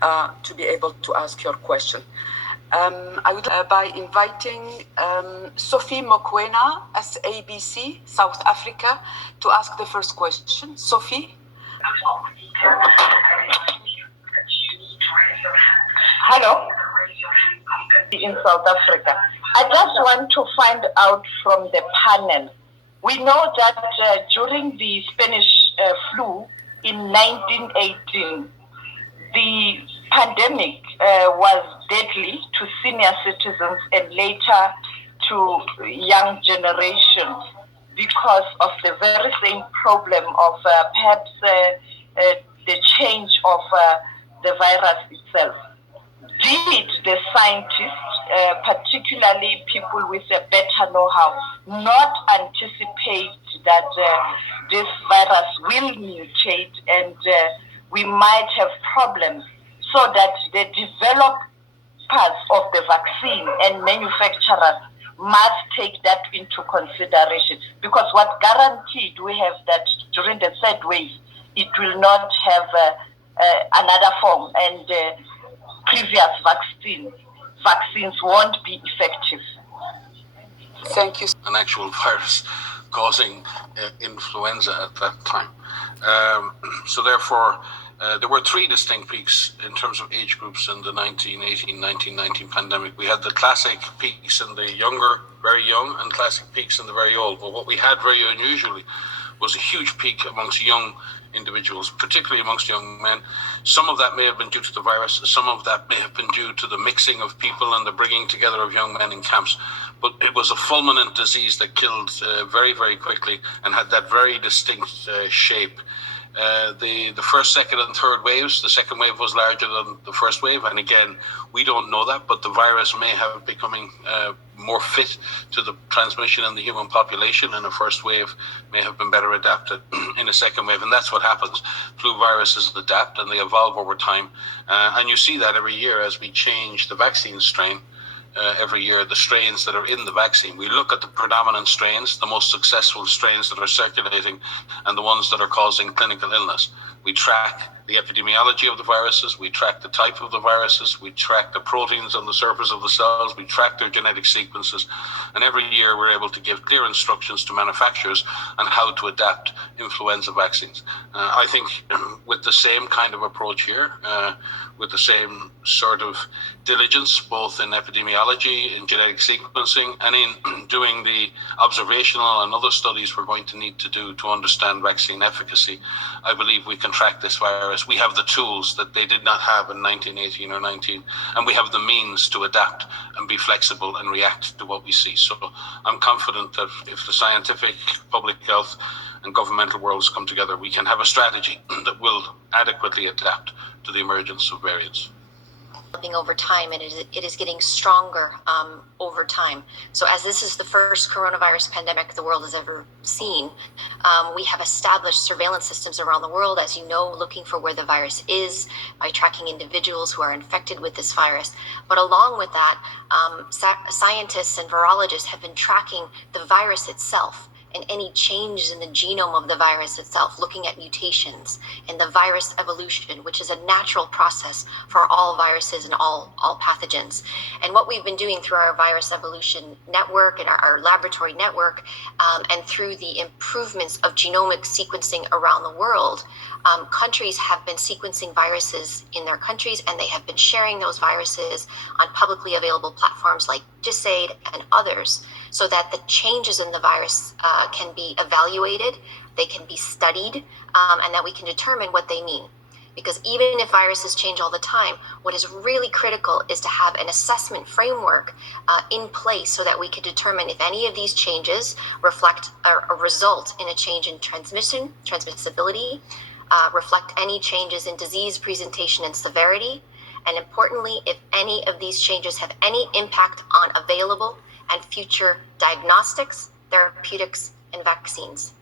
to be able to ask your question. I would by inviting Sophie Mokoena, SABC, South Africa, to ask the first question. Sophie? Hello, in South Africa. I just want to find out from the panel. We know that during the Spanish flu in 1918, the pandemic was deadly to senior citizens and later to young generations because of the very same problem of perhaps the change of the virus itself. Did the scientists, particularly people with a better know-how, not anticipate that this virus will mutate and we might have problems, so that the developers of the vaccine and manufacturers must take that into consideration? Because what guaranteed we have that during the third wave, it will not have another form, and previous vaccines won't be effective. Thank you. An actual virus causing influenza at that time. So therefore, there were three distinct peaks in terms of age groups in the 1918-1919 pandemic. We had the classic peaks in the younger, very young, and classic peaks in the very old. But what we had very unusually was a huge peak amongst young individuals, particularly amongst young men. Some of that may have been due to the virus, some of that may have been due to the mixing of people and the bringing together of young men in camps. But it was a fulminant disease that killed very, very quickly and had that very distinct shape. The first, second and third waves, the second wave was larger than the first wave, and again, we don't know that, but the virus may have becoming more fit to the transmission in the human population in a first wave, may have been better adapted in a second wave, and that's what happens. Flu viruses adapt and they evolve over time, and you see that every year as we change the vaccine strain. Every year, the strains that are in the vaccine, we look at the predominant strains, the most successful strains that are circulating, and the ones that are causing clinical illness. We track the epidemiology of the viruses, we track the type of the viruses, we track the proteins on the surface of the cells, we track their genetic sequences, and every year we're able to give clear instructions to manufacturers on how to adapt influenza vaccines. I think with the same kind of approach here, with the same sort of diligence, both in epidemiology, in genetic sequencing, and in doing the observational and other studies we're going to need to do to understand vaccine efficacy, I believe we can track this virus. We have the tools that they did not have in 1918 or 19, and we have the means to adapt and be flexible and react to what we see. So I'm confident that if the scientific, public health, and governmental worlds come together, we can have a strategy that will adequately adapt to the emergence of variants. Over time, and it is getting stronger over time. So as this is the first coronavirus pandemic the world has ever seen, we have established surveillance systems around the world, as you know, looking for where the virus is by tracking individuals who are infected with this virus. But along with that, scientists and virologists have been tracking the virus itself and any changes in the genome of the virus itself, looking at mutations and the virus evolution, which is a natural process for all viruses and all pathogens. And what we've been doing through our virus evolution network and our laboratory network, and through the improvements of genomic sequencing around the world, countries have been sequencing viruses in their countries, and they have been sharing those viruses on publicly available platforms like GISAID and others, so that the changes in the virus can be evaluated, they can be studied, and that we can determine what they mean. Because even if viruses change all the time, what is really critical is to have an assessment framework in place so that we can determine if any of these changes reflect or result in a change in transmissibility, reflect any changes in disease presentation and severity, and importantly, if any of these changes have any impact on available and future diagnostics, therapeutics, and vaccines.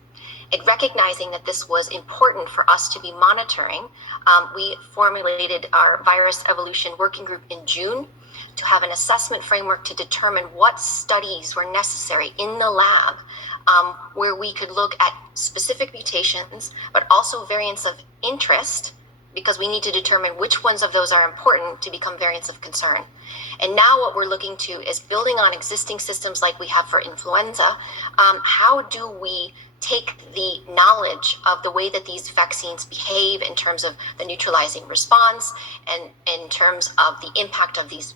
In recognizing that this was important for us to be monitoring, we formulated our virus evolution working group in June to have an assessment framework to determine what studies were necessary in the lab, where we could look at specific mutations, but also variants of interest because we need to determine which ones of those are important to become variants of concern. And now what we're looking to is building on existing systems like we have for influenza. How do we take the knowledge of the way that these vaccines behave in terms of the neutralizing response and in terms of the impact of these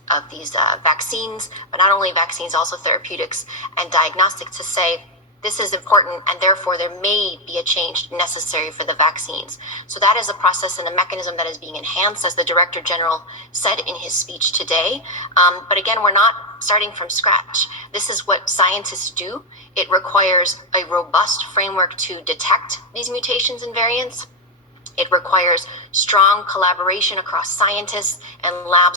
vaccines, but not only vaccines, also therapeutics and diagnostics, to say this is important and therefore there may be a change necessary for the vaccines. So that is a process and a mechanism that is being enhanced, as the Director General said in his speech today. But again, we're not starting from scratch. This is what scientists do. It requires a robust framework to detect these mutations and variants. It requires strong collaboration across scientists and labs